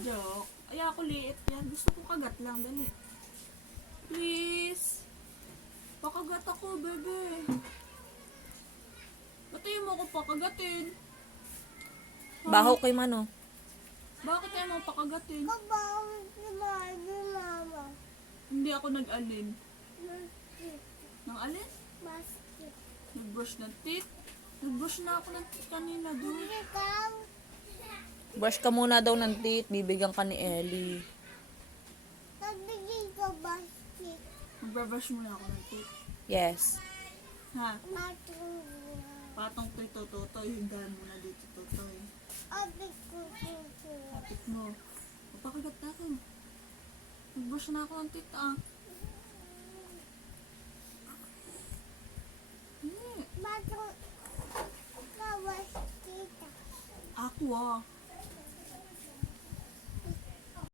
Joke. Ay, ako liit yan. Gusto ko kagat lang. Dali. Please. Pakagat ako, bebe. Ba't ayaw mo ako pakagatin? Baho kay Mano. Bakit ayaw mo pakagatin? Kabawin si mama. Hindi ako nag-alin. Basket. Nang alin? Basket. Nag-brush ng teeth? Nag-brush na ako ng teeth kanina, dude. Ikaw. Brush ka muna daw ng teeth. Bibigyan ka ni Ellie. Nagbigay ko basket. Mag-brush muna ako ng teeth. Yes. Ha? Matulog. Patong to Totoy. Hindahan mo na dito, Totoy. Abig ko dito. Kapit mo. Pakagat na ako. Nag-brush na ako ng teeth, ah. Matulog. Kawas kita. Ako, ah.